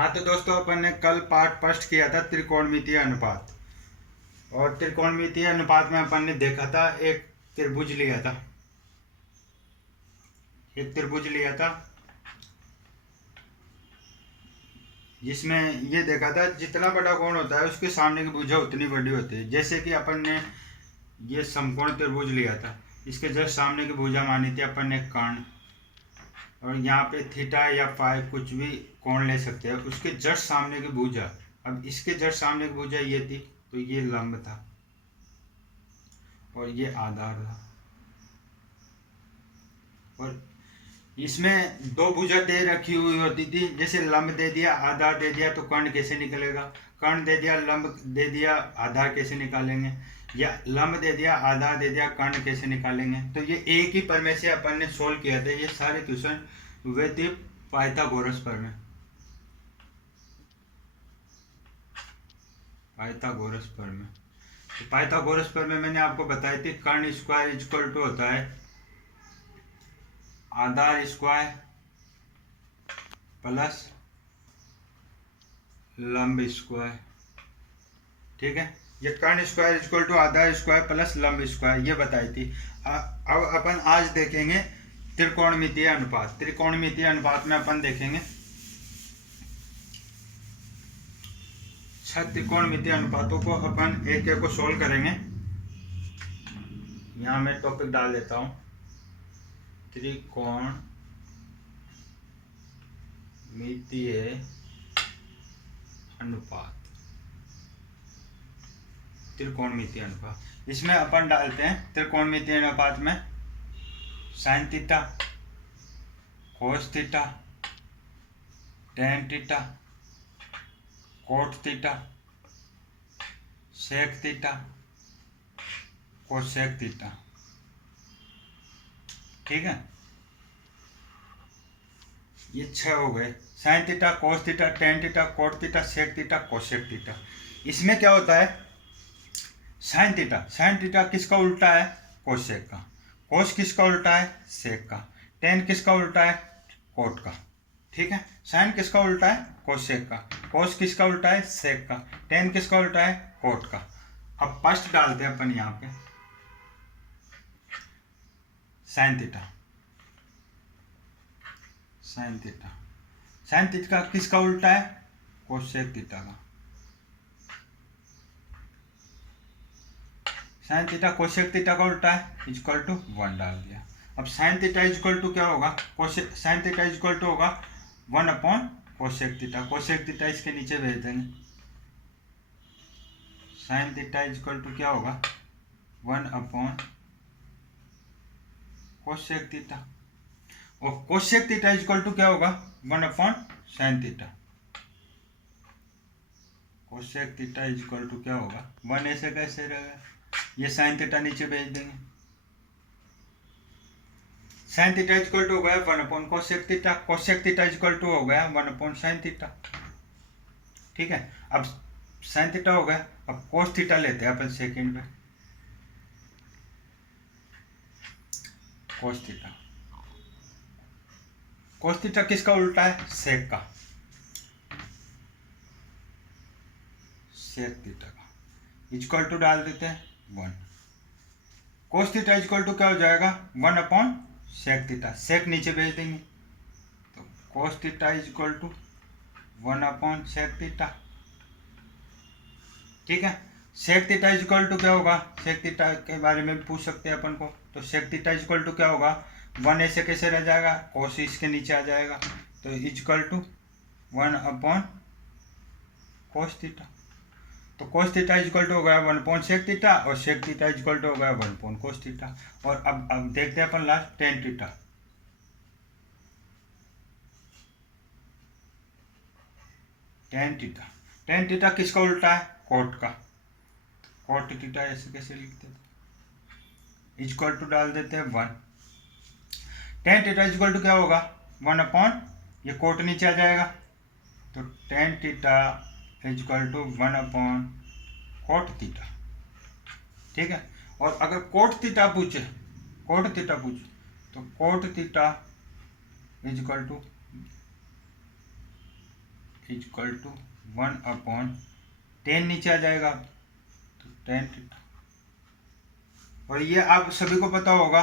हाँ तो दोस्तों, अपन ने कल पाठ फर्स्ट किया था त्रिकोणमितीय अनुपात। और त्रिकोणमितीय अनुपात में अपन ने देखा था एक त्रिभुज लिया था। जिसमें ये देखा था जितना बड़ा कोण होता है उसके सामने की भुजा उतनी बड़ी होती है। जैसे कि अपन ने ये समकोण त्रिभुज लिया था, इसके जस्ट सामने की भुजा मानी थी अपन ने कर्ण, और यहाँ पे थीटा या फाई कुछ भी कोण ले सकते हैं। उसके जस्ट सामने की भुजा, अब इसके जस्ट सामने की भुजा ये थी, तो ये लंब था और ये आधार था। और इसमें दो भुजा दे रखी हुई होती थी। जैसे लंब दे दिया, आधार दे दिया, तो कर्ण कैसे निकलेगा? कर्ण दे दिया, लंब दे दिया, आधार कैसे निकालेंगे? या लंब दे दिया, आधार दे दिया, कर्ण कैसे निकालेंगे? तो ये एक ही पर में से अपन ने सोल्व किया था। ये सारे क्वेश्चन हुए थे पाइथागोरस पर में। पाइथागोरस पर में मैंने आपको बताई थी कर्ण स्क्वायर इक्वल टू होता है आधार स्क्वायर प्लस लंब स्क्वायर। ठीक है, ये कर्ण स्क्वायर इक्वल टू आधार स्क्वायर प्लस लंब स्क्वायर, ये बताई थी। अब अपन आज देखेंगे त्रिकोणमितीय अनुपात। त्रिकोणमितीय अनुपात में अपन देखेंगे 6 त्रिकोणमितीय अनुपातों को अपन एक एक को सोल्व करेंगे। यहाँ मैं टॉपिक डाल देता हूँ, त्रिकोणमितीय अनुपात। त्रिकोणमितीय अनुपात इसमें अपन डालते हैं त्रिकोणमितीय अनुपात में sine theta, cos theta, tan theta, cot theta, sec theta, cosec theta. ठीक है, ये 6 हो गए। Sine theta, cos theta, tan theta, cot theta, sec theta, cosec theta. इसमें क्या होता है? साइन थीटा किसका उल्टा है? कोसेक का। कोस किसका उल्टा है? सेक का। टेन किसका उल्टा है? कोट का। ठीक है, साइन किसका उल्टा है? कोसेक का। कोस किसका उल्टा है? सेक का। टेन किसका उल्टा है? कोट का। अब फर्स्ट डालते हैं अपन यहाँ पे साइन थीटा। साइन थीटा किसका उल्टा है? कोसेक थीटा का। साइन थीटा कोसेक थीटा का उल्टा है, इक्वल टू 1 डाल दिया। अब साइन थीटा इक्वल टू क्या होगा? Cosec. Sine theta equal to होगा 1 upon cosec theta. Cosec theta इसके नीचे भेज देंगे। साइन थीटा इक्वल टू क्या होगा? 1 अपॉन कोसेक थीटा। और कोसेक थीटा इक्वल टू क्या होगा? 1 upon sine theta. Cosec theta equal to क्या होगा? 1 ऐसे कैसे रहेगा? ये साइन थीटा नीचे भेज देंगे। साइन थीटा इक्वल टू हो गया 1 upon cosec theta. Cosec theta equal to हो गया 1 अपॉन साइन थीटा। ठीक है, अब साइन थीटा हो गया। अब कोस थीटा लेते हैं अपन सेकंड पे। Cos theta. कोस थीटा किसका उल्टा है? सेक का। सेक थीटा का इक्वल टू डाल देते हैं 1। कोस थीटा इक्वल टू क्या हो जाएगा? 1 अपॉन सेक थीटा। सेक नीचे भेज देंगे, तो cos theta equal to 1 upon sec theta. ठीक है, सेक थीटा इक्वल टू क्या होगा? सेक थीटा के बारे में भी पूछ सकते हैं अपन को। तो सेक थीटा इक्वल टू क्या होगा? 1 ऐसे कैसे रह जाएगा? कोस इसके नीचे आ जाएगा, तो equal to 1 upon cos theta. तो कोस थीटा इक्वल टू हो गया 1 अपॉन सेक थीटा, और सेक थीटा इक्वल टू हो गया 1 अपॉन कोस थीटा। और अब देखते हैं अपन last tan theta. Tan theta किसका उल्टा है? कोट का। कोट थीटा ऐसे कैसे लिखते थे? इक्वल टू डाल देते हैं 1। टेन थीटा इक्वल टू क्या होगा? 1 अपॉन, ये कोट नीचे आ जाएगा, तो tan theta equal to 1 upon cot theta. ठीक है, और अगर कोट थीटा पूछे तो cot theta equal equal to 1/10 नीचे आ जाएगा, तो tan थीटा। और ये आप सभी को पता होगा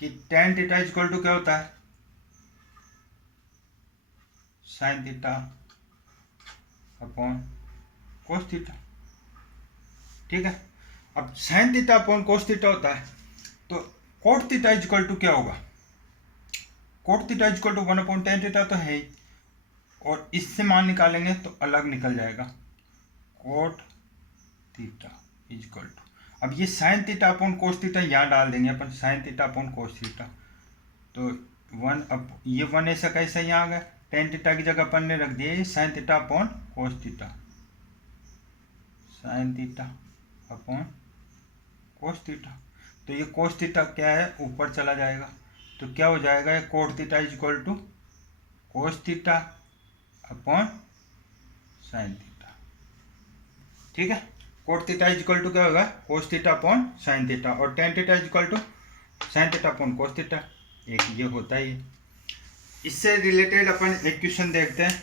कि tan थीटा इक्वल टू क्या होता है, sin theta upon cos theta. ठीक है, अब sin theta upon cos theta होता है, तो cot थीटा इक्वल टू क्या होगा, cot theta equal to 1/tan theta तो है ही, और इससे मान निकालेंगे तो अलग निकल जाएगा, cot थीटा इक्वल टू, अब ये sin theta upon cos theta यहाँ डाल देंगे अपन, sin theta upon cos theta, तो ये 1 ऐसा कैसा यहाँ आ गया, tan थीटा की जगह अपन ने रख दिया ये sin theta upon cos theta, sin theta upon cos theta, तो ये cos थीटा क्या है, ऊपर चला जाएगा, तो क्या हो जाएगा, ये cot theta equal to cos theta upon sin theta. ठीक है, cot थीटा इक्वल टू क्या होगा, cos theta upon sin theta, और tan theta equal to sin theta upon cos theta, एक ये होता ही है। इससे रिलेटेड अपन एक क्वेश्चन देखते हैं,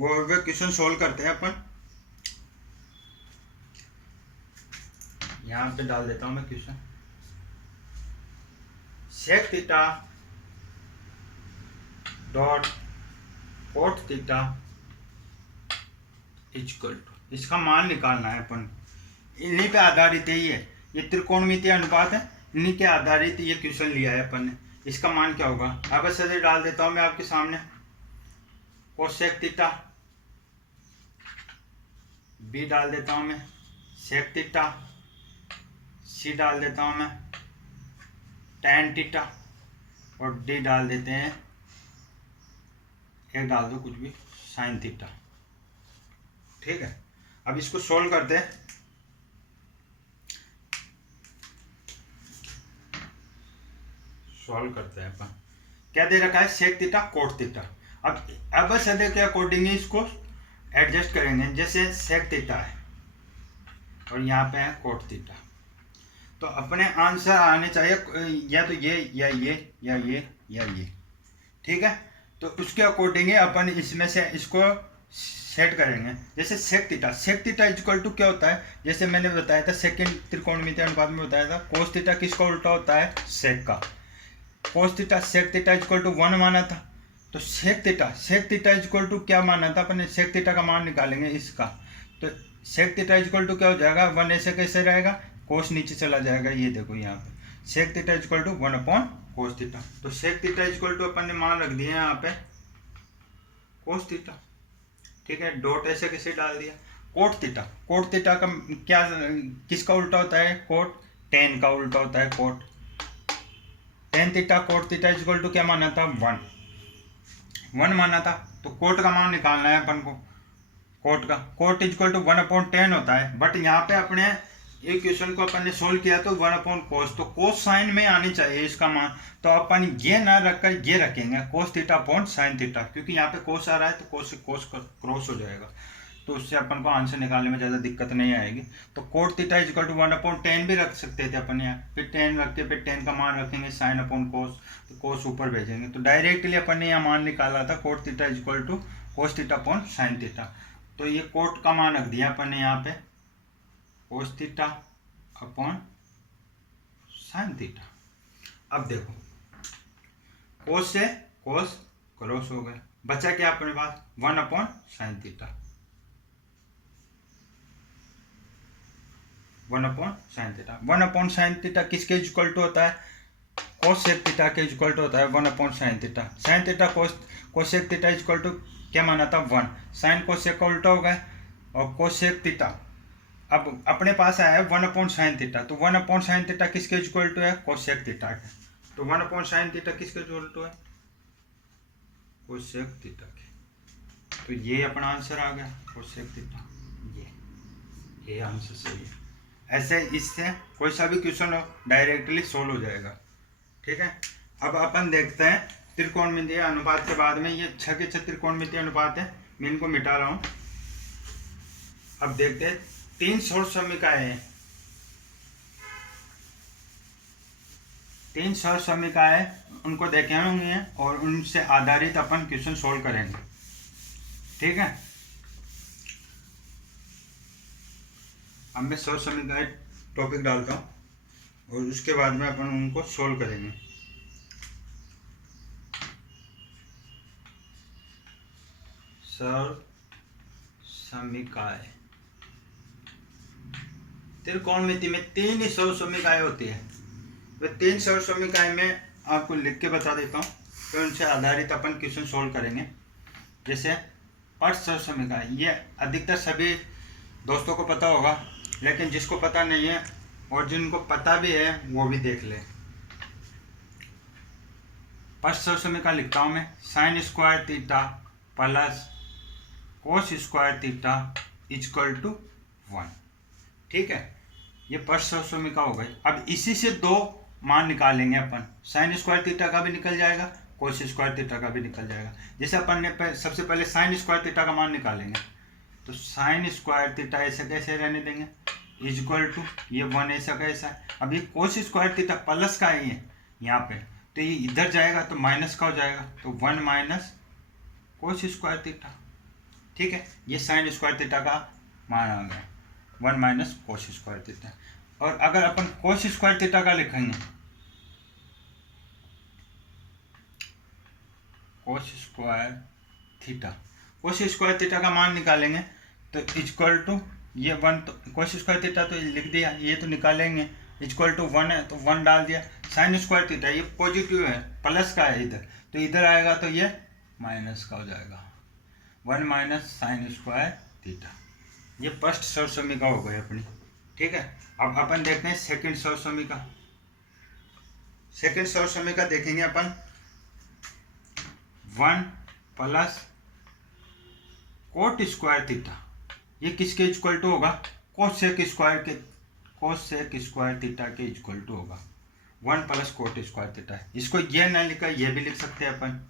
और वह क्वेश्चन सोल्व करते हैं अपन। यहाँ पे डाल देता हूँ मैं question, sec theta dot cot theta equal to, इसका मान निकालना है अपन, इन्हीं पे आधारित है ये त्रिकोणमितीय अनुपात है, इन्हीं के आधारित ये क्वेश्चन लिया है अपन ने। इसका मान क्या होगा, अब ऐसे डाल देता हूँ मैं आपके सामने, cosec थीटा, b डाल देता हूँ मैं sec थीटा, c डाल देता हूँ मैं tan थीटा, और d डाल देते हैं, एक डाल दो कुछ भी, sin थीटा। ठीक है, अब इसको सोल्व करते हैं। सॉल्व करते हैं अपन, क्या दे रखा है, sec थीटा cot थीटा। अब सदे के अकॉर्डिंग इसको एडजस्ट करेंगे, जैसे sec थीटा है और यहाँ पे है cot थीटा, तो अपने आंसर आने चाहिए या तो ये या ये या ये या ये। ठीक है, तो उसके अकॉर्डिंग अपन इसमें से इसको सेट करेंगे। जैसे sec थीटा इक्वल टू क्या होता है, जैसे मैंने बताया था सेकंड त्रिकोणमितीय अनुपात में बताया था, cos थीटा किसका उल्टा होता है, sec का। cos theta sec theta equal to 1 माना था, तो sec थीटा इक्वल टू क्या माना था अपन, sec थीटा का मान निकालेंगे इसका, तो sec थीटा इक्वल टू क्या हो जाएगा, 1 ऐसे कैसे रहेगा, cos नीचे चला जाएगा, ये देखो यहाँ पे sec theta equal to 1/cos theta, तो sec थीटा इक्वल टू अपन ने मान रख दिया यहाँ पे cos थीटा। ठीक है, डॉट ऐसे कैसे डाल दिया, cot थीटा का क्या, किसका उल्टा होता है, cot, tan का उल्टा होता है cot, tan theta cot theta equal to क्या माना था, 1 माना था, तो cot का मान निकालना है अपन को, cot इक्वल टू 1/10 होता है, बट यहाँ पे अपने ये क्वेश्चन को अपन ने सोल्व किया तो 1/cos, तो cos साइन में आनी चाहिए इसका मान, तो अपन ये ना रखकर ये रखेंगे cos theta upon sin theta, क्योंकि यहाँ पे cos आ रहा है तो cos से cos क्रॉस हो जाएगा, तो उससे अपन को आंसर निकालने में ज़्यादा दिक्कत नहीं आएगी। तो cot थीटा इक्वल टू 1/10 भी रख सकते थे अपन यहाँ, फिर 10 रख के फिर 10 का मान रखेंगे sin अपॉन cos, तो cos ऊपर भेजेंगे, तो डायरेक्टली अपन ने यहाँ मान निकाला था cot theta equal to cos theta upon sin theta, तो ये cot का मान रख दिया अपन ने यहाँ पे cos theta upon sin theta. अब देखो cos से cos क्रॉस हो गया, बचा क्या अपने पास, 1/sin theta, 1/sin theta. 1/sin theta किसके इक्वल टू होता है, cosec थीटा के इक्वल टू होता है 1/sin theta. sin theta cosec theta equal to क्या माना था, 1, sin cosec का उल्टा हो गया, और cosec थीटा अब अपने पास आया है 1/sin थीटा, तो 1/sin थीटा किसके इक्वल टू है, cosec थीटा के, तो 1/sin थीटा किसके इक्वल टू है, cosec थीटा के, तो ये अपना आंसर आ गया cosec थीटा, ये आंसर सही है। ऐसे इससे कोई सा भी क्वेश्चन हो डायरेक्टली सोल्व हो जाएगा। ठीक है, अब अपन देखते हैं त्रिकोणमितीय अनुपात के बाद में, ये 6 के 6 त्रिकोणमितीय अनुपात है, मैं इनको मिटा रहा हूँ। अब देखते हैं 3 शॉर्ट समीकरण हैं, 3 सहज समीकरण उनको देखे होंगे और उनसे आधारित अपन क्वेश्चन सोल्व करेंगे। ठीक है, अब मैं सहज समीकरण टॉपिक डालता हूँ और उसके बाद में अपन उनको सोल्व करेंगे। सहज समीकरण त्रिकोणमिति में 3 ही सहज समीकरण होती है। वे 3 सहज समीकरण में आपको लिख के बता देता हूँ, फिर उनसे आधारित अपन क्वेश्चन सोल्व करेंगे। जैसे पट सहज समीकरण, ये अधिकतर सभी दोस्तों को पता होगा, लेकिन जिसको पता नहीं है और जिनको पता भी है वो भी देख ले। पट सहज समीकरण लिखता हूँ मैं, sine square theta plus cos square theta equal to 1। ठीक है, ये पट सहज समीकरण हो गई। अब इसी से 2 मान निकालेंगे अपन, साइन स्क्वायर थीटा का भी निकल जाएगा, कोस स्क्वायर थीटा का भी निकल जाएगा। जैसे अपन ने सबसे पहले साइन स्क्वायर थीटा का मान निकालेंगे, तो साइन स्क्वायर थीटा ऐसे कैसे रहने देंगे, इक्वल टू ये 1 ऐसा कैसा है। अब ये कोस स्क्वायर थीटा प्लस का है ये यहाँ पे, तो ये इधर जाएगा तो माइनस का हो जाएगा, तो 1 माइनस कोस स्क्वायर थीटा। ठीक है, ये साइन स्क्वायर थीटा का मान आ गया, 1 माइनस कोस स्क्वायर थीटा। और अगर अपन कोस स्क्वायर थीटा का लिखेंगे, कोस स्क्वायर थीटा का मान निकालेंगे तो इक्वल टू ये 1, तो कोस स्क्वायर थीटा तो लिख दिया, ये तो निकालेंगे, इक्वल टू 1 है तो 1 डाल दिया। साइन स्क्वायर थीटा ये पॉजिटिव है, प्लस का है इधर, तो इधर आएगा तो ये माइनस का हो जाएगा, 1 माइनस साइन स्क्वायर थीटा। ये फर्स्ट सहज समीकरण हो गई अपनी। ठीक है, अब अपन देखते हैं सेकंड सहज समीकरण। सेकंड सहज समीकरण देखेंगे अपन, 1 प्लस कोट स्क्वायर थीटा, ये किसके इक्वल टू होगा, कोसेक स्क्वायर थीटा के इक्वल टू होगा। 1 प्लस कोट स्क्वायर थीटा, इसको ये ना लिखा ये भी लिख सकते हैं अपन,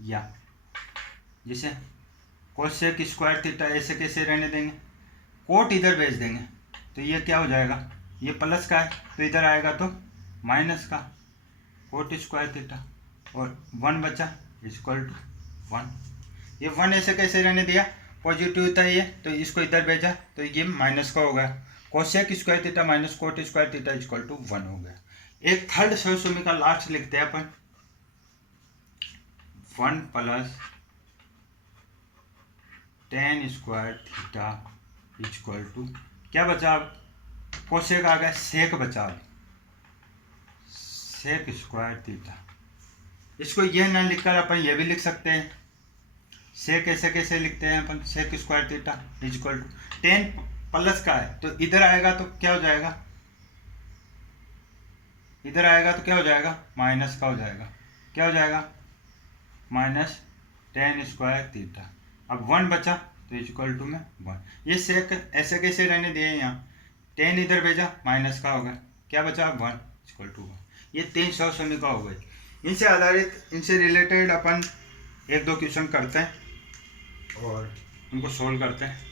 या जैसे कोसेक स्क्वायर थीटा ऐसे कैसे रहने देंगे, कोट इधर भेज देंगे तो ये क्या हो जाएगा, ये प्लस का है तो इधर आएगा तो माइनस का कोट स्क्वायर थीटा, और 1 बचा इक्वल टू 1। ये 1 ऐसे कैसे रहने दिया, पॉजिटिव था ये तो इसको इधर भेजा तो ये माइनस का हो गया, cosec square theta minus cot square theta equal to 1 हो गया। एक थर्ड सहज समीकरण लास्ट लिखते हैं अपन, 1 plus tan square theta equal to क्या बचा, अब कोसेक आ गया, सेक बचा, अब सेक स्क्वायर थीटा। इसको ये ना लिखकर अपन ये भी लिख सकते हैं, सेक ऐसे कैसे लिखते हैं अपन, sec square theta equal to tan plus का है तो इधर आएगा तो क्या हो जाएगा, इधर आएगा तो क्या हो जाएगा, माइनस का हो जाएगा, क्या हो जाएगा, माइनस tan स्क्वायर थीटा। अब 1 बचा तो इक्वल टू में 1। ये सेक ऐसे कैसे रहने दिए, यहाँ tan इधर भेजा माइनस का हो गया, क्या बचा 1 इक्वल टू 1। ये 3 सहज समीकरण हो गई। इनसे आधारित, इनसे रिलेटेड अपन 1-2 क्वेश्चन करते हैं और उनको सोल्व करते हैं।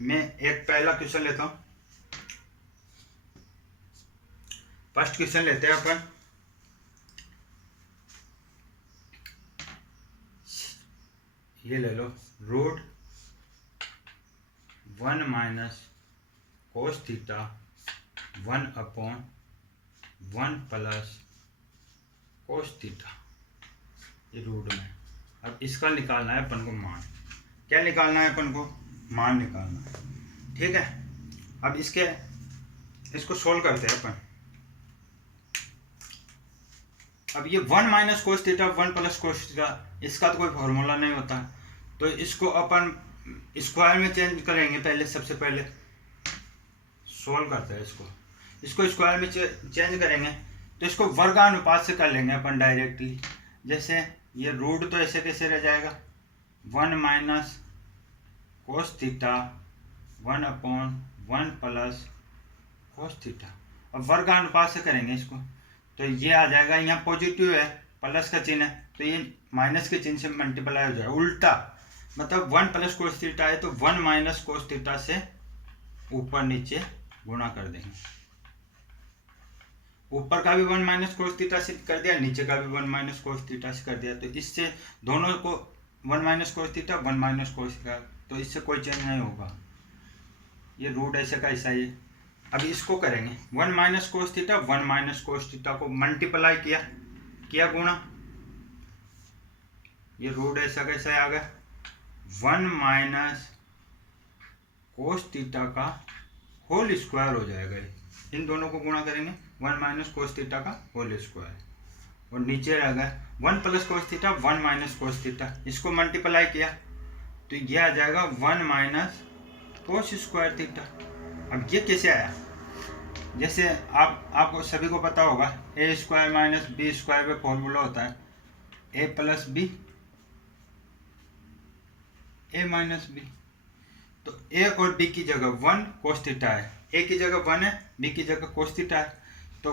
मैं एक पहला क्वेश्चन लेता हूँ। फर्स्ट क्वेश्चन लेते हैं अपन, ये ले लो, root 1 minus cos theta 1/1 plus cos theta, ये रूट में। अब इसका निकालना है अपन को मान, क्या निकालना है अपन को, मान निकालना है। ठीक है, अब इसको सोल्व करते हैं अपन। अब ये 1 minus cos theta 1 plus cos theta, इसका तो कोई फॉर्मूला नहीं होता, तो इसको अपन स्क्वायर में चेंज करेंगे। पहले सबसे पहले सोल्व करते हैं इसको स्क्वायर में चेंज करेंगे तो इसको वर्गानुपात से कर लेंगे अपन डायरेक्टली। जैसे ये रूट तो ऐसे कैसे रह जाएगा, 1 minus cos theta 1/1 plus cos theta. अब वर्गानुपात से करेंगे इसको तो ये आ जाएगा, यहाँ पॉजिटिव है प्लस का चिन्ह है तो ये माइनस के चिन्ह से मल्टीप्लाई हो जाएगा, उल्टा मतलब 1 प्लस कोस थीटा है तो 1 माइनस कोस थीटा से ऊपर नीचे गुणा कर देंगे। ऊपर का भी 1 माइनस कोस थीटा से कर दिया, नीचे का भी 1 माइनस कोस थीटा से कर दिया, तो इससे दोनों को 1 minus cos theta 1 minus cos theta, तो इससे कोई चेंज नहीं होगा, ये रूट ऐसे का ऐसा ही। अब इसको करेंगे 1 minus cos theta 1 minus cos theta को मल्टीप्लाई किया गुणा, ये रूट ऐसा कैसा आ गया 1 माइनस कोस थीटा का होल स्क्वायर हो जाएगा, इन दोनों को गुणा करेंगे 1 माइनस कोस थीटा का होल स्क्वायर, और नीचे रह गया 1 plus cos theta 1 minus cos theta, इसको मल्टीप्लाई किया तो ये आ जाएगा 1 माइनस कोस स्क्वायर थीटा। अब ये कैसे आया, जैसे आपको सभी को पता होगा ए स्क्वायर माइनस बी स्क्वायर में फॉर्मूला होता है ए प्लस बी ए माइनस बी, तो ए और बी की जगह 1 कोस थीटा है, ए की जगह 1 है, बी की जगह कोस थीटा है, तो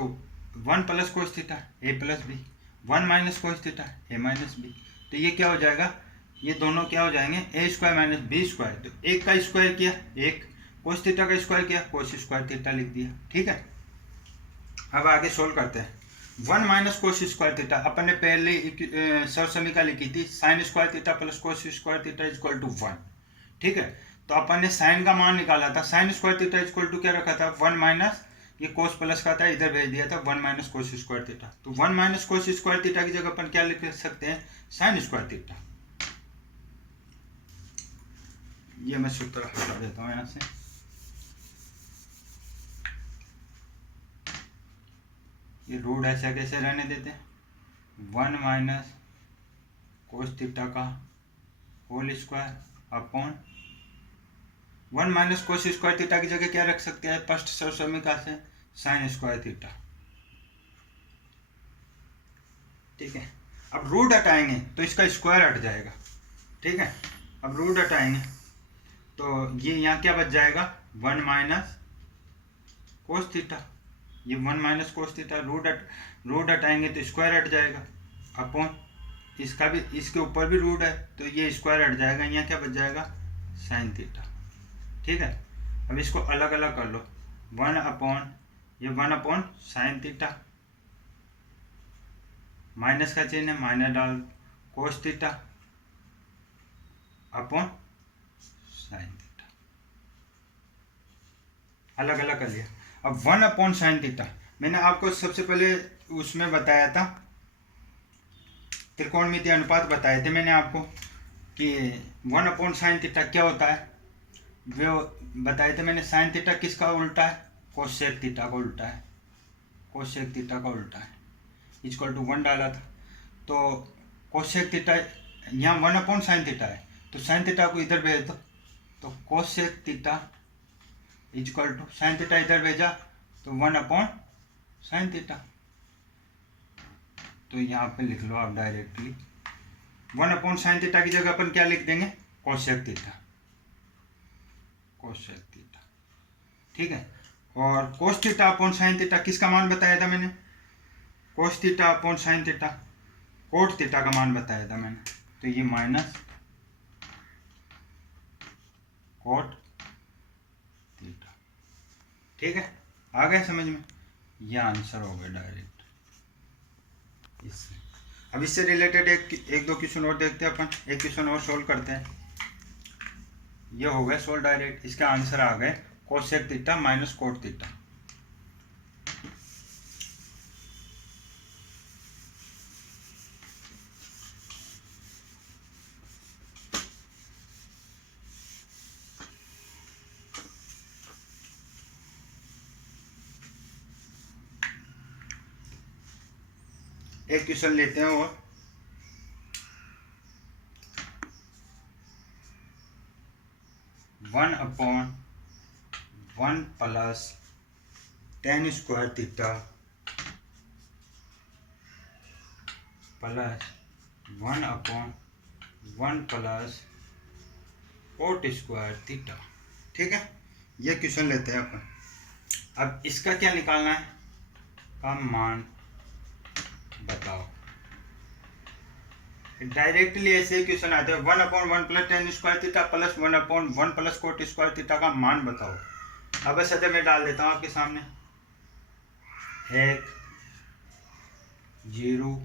1 plus cos theta A plus B, 1 minus cos theta A minus B, तो ये क्या हो जाएगा, ये दोनों क्या हो जाएंगे ए स्क्वायर माइनस बी स्क्वायर, तो एक का स्क्वायर किया एक, कोस थीटा का स्क्वायर किया कोस स्क्वायर थीटा लिख दिया, ठीक है। अब आगे सोल्व करते हैं 1 माइनस कोस स्क्वायर थीटा, अपन ने पहले सर समीकरण लिखी थी sine square theta plus cos square theta equal to 1, ठीक है। तो अपन ने साइन का मान निकाला था, sine square theta equal to क्या रखा था 1 माइनस, ये कोस प्लस का था इधर भेज दिया था 1 माइनस कोस स्क्वायर थीटा, तो 1 माइनस कोस स्क्वायर थीटा की जगह अपन क्या लिख सकते हैं साइन स्क्वायर थीटा, ये मैं सूत्र हटा देता हूँ यहाँ से, ये रूट ऐसा कैसे रहने देते हैं 1 माइनस कोस थीटा का whole square upon 1 minus cos square theta की जगह क्या रख सकते हैं फर्स्ट सर समीकरण से साइन स्क्वायर थीटा, ठीक है। अब रूट हटाएंगे तो इसका स्क्वायर हट जाएगा, ठीक है। अब रूट हटाएंगे तो ये यहाँ क्या बच जाएगा 1 माइनस कोस थीटा, ये 1 माइनस कोस थीटा, रूट हटाएंगे तो स्क्वायर हट जाएगा अपॉन इसका भी, इसके ऊपर भी रूट है तो ये स्क्वायर हट जाएगा, यहाँ क्या बच जाएगा साइन थीटा, ठीक है। अब इसको अलग अलग कर लो 1 अपॉन ये 1 अपॉन साइन थीटा, माइनस का चिन्ह है माइनस डाल cos theta upon sine theta, अलग अलग कर लिया। अब 1 अपॉन साइन थीटा मैंने आपको सबसे पहले उसमें बताया था, त्रिकोणमितीय अनुपात बताए थे मैंने आपको कि 1 अपॉन साइन थीटा क्या होता है, वो बताए थे मैंने, साइन थीटा किसका उल्टा है कोसेक थीटा का उल्टा है, कोसेक थीटा का उल्टा है, इक्वल टू 1 डाला था, तो कोसेक थीटा यहाँ 1 अपॉन साइन थीटा है, तो साइन थीटा को इधर भेज दो, तो cosec theta equal to sine theta इधर भेजा तो 1 अपॉन साइन थीटा, तो यहाँ पे लिख लो आप डायरेक्टली 1 अपॉन साइन थीटा की जगह अपन क्या लिख देंगे कोसेक थीटा, कोसेक थीटा, ठीक है। और cos theta upon sine theta किसका मान बताया था मैंने, cos theta upon sine theta cot theta का मान बताया था मैंने, तो ये माइनस कोट थीटा, ठीक है। आ गया समझ में, यह आंसर हो गया डायरेक्ट इससे। अब इससे रिलेटेड एक दो क्वेश्चन और देखते हैं अपन, एक क्वेश्चन और सोल्व करते हैं, ये हो गया सोल्व डायरेक्ट, इसका आंसर आ गए cosec theta minus cot theta. एक क्वेश्चन लेते हैं और 1 upon 1 plus tan square theta plus 1 upon 1 plus coat square theta, ठीक है। ये क्वेश्चन लेते हैं अपन। अब इसका क्या निकालना है का मान बताओ, डायरेक्टली ऐसे ही क्वेश्चन आते हैं 1 upon 1 plus tan square theta plus 1 upon 1 plus coat square theta का मान बताओ। अब सतह में डाल देता हूँ आपके सामने 1 0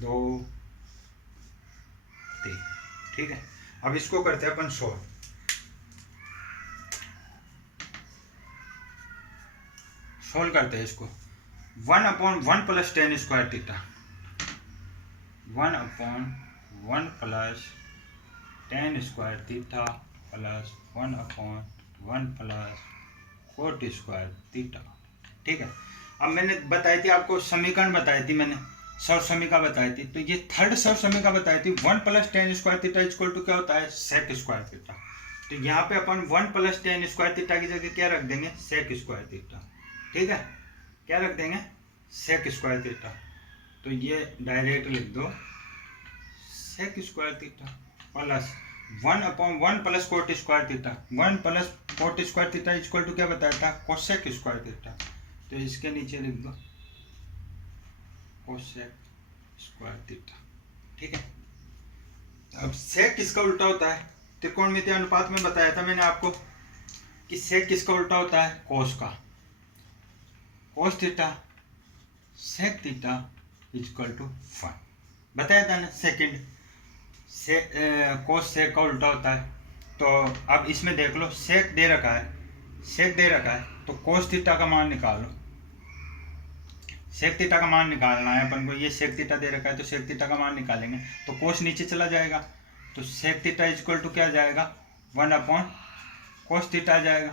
2 3। ठीक है, अब इसको करते हैं अपन सोल्व करते हैं इसको। 1/1 + tan square theta, 1/1 + tan square theta plus 1/1 + cot square theta. ठीक है, अब मैंने बताई थी आपको समीकरण बताई थी मैंने, सर्व समीकरण बताई थी, तो ये थर्ड सर्व समीकरण बताई थी। 1 + tan square theta equal to क्या होता है, सेक स्क्वायर थीटा। तो यहाँ पे अपन 1 + tan स्क्वायर थीटा की जगह क्या रख देंगे, सेक स्क्वायर थीटा। ठीक है, क्या रख देंगे, सेक स्क्वायर थीटा। तो ये डायरेक्ट लिख दो sec square theta plus 1/1 + cot square theta. 1 + cot square theta equal to क्या बताया था, कोसेक स्क्वायर थीटा। तो इसके नीचे लिख दो कोसेक स्क्वायर थीटा। ठीक है, अब सेक किसका उल्टा होता है, त्रिकोणमितीय अनुपात में बताया था मैंने आपको कि सेक किसका उल्टा होता है, कोस का। Cos theta sec theta equal to 1 बताया था ना। सेकंड से कोस सेक का उल्टा होता है। तो अब इसमें देख लो, सेक दे रखा है, सेक दे रखा है, तो कोस थीटा का मान निकालो। सेक थीटा का मान निकालना है अपन को, ये सेक थीटा दे रखा है तो सेक थीटा का मान निकालेंगे, तो कोस नीचे चला जाएगा, तो सेक थीटा इक्वल टू क्या जाएगा, 1/cos थीटा आ जाएगा।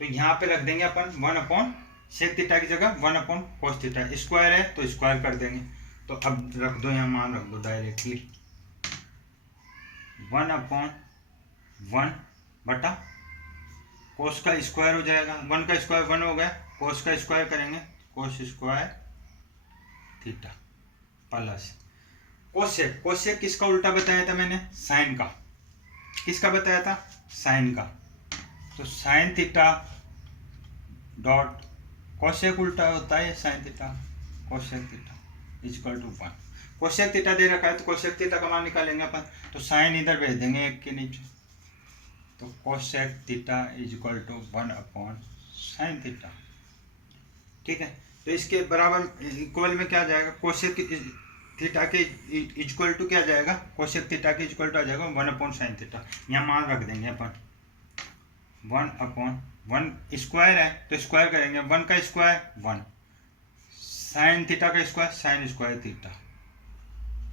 तो यहाँ पे रख देंगे अपन 1/ सेक थीटा की जगह 1/cos थीटा। स्क्वायर है तो स्क्वायर कर देंगे। तो अब रख दो, यहाँ मान रख दो डायरेक्टली 1/1 बटा कोस का स्क्वायर हो जाएगा, 1 का स्क्वायर 1 हो गया, कोस का स्क्वायर करेंगे कोस square theta plus cosec. Cosec किसका उल्टा बताया था मैंने, साइन का। किसका बताया था, साइन का। तो साइन थीटा डॉट कोसेक उल्टा होता है sine theta, cosec theta equal to 1। Cosec theta दे रखा है तो कोसेक थीटा का मान निकालेंगे अपन, तो साइन इधर भेज देंगे एक के नीचे, तो cosec theta equal to 1/sin theta. ठीक है, तो इसके बराबर इक्वल में क्या जाएगा, कोसेक थीटा के इक्वल टू क्या जाएगा, कोसेक थीटा के इक्वल टू आ जाएगा 1/sin थीटा। यहाँ मान रख देंगे अपन 1/1 स्क्वायर है तो स्क्वायर करेंगे, 1 का स्क्वायर 1, साइन थीटा का square sine square theta,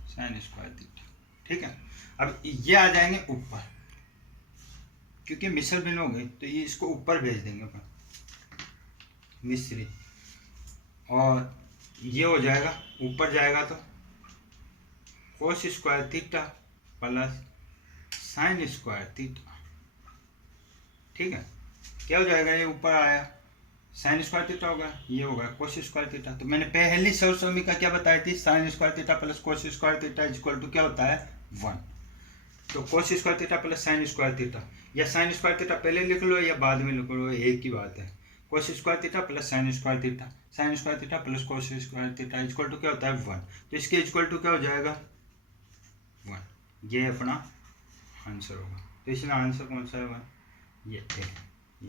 sine square theta. ठीक है, अब ये आ जाएंगे ऊपर, क्योंकि मिश्र भिन्न हो गई तो ये इसको ऊपर भेज देंगे अपन मिश्री, और ये हो जाएगा ऊपर जाएगा तो cos square theta plus sine square theta. ठीक है, क्या हो जाएगा, ये ऊपर आया साइन स्क्वायर थीटा होगा, ये होगा कोस स्क्वायर थीटा। तो मैंने पहली सर्व समीकरण क्या बताई थी, sine square theta plus cos square theta equal to क्या होता है 1। तो cos square theta plus sine square theta, या साइन स्क्वायर थीटा पहले लिख लो या बाद में लिख लो, एक ही बात है। Cos square theta plus sine square theta, sine square theta plus cos square theta equal to क्या होता है 1। तो इसके इक्वल टू क्या हो जाएगा 1। ये अपना आंसर होगा। तो इसमें आंसर कौन सा है, ये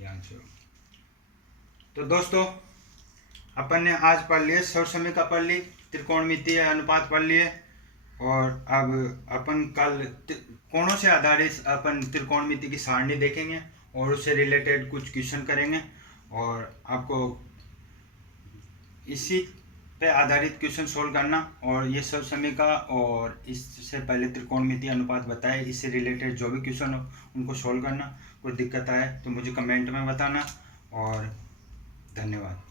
आंसर होगा। तो दोस्तों अपन ने आज पढ़ लिए सर्व समीकरण पढ़ ली, त्रिकोणमितीय अनुपात पढ़ लिए, और अब अपन कल कोणों से आधारित अपन त्रिकोणमिति की सारणी देखेंगे और उससे रिलेटेड कुछ क्वेश्चन करेंगे, और आपको इसी पे आधारित क्वेश्चन सोल्व करना, और ये सर्व समीकरण और इससे पहले त्रिकोणमितीय अनुपात बताए इससे रिलेटेड जो भी क्वेश्चन हो उनको सोल्व करना। कोई दिक्कत आए तो मुझे कमेंट में बताना, और धन्यवाद।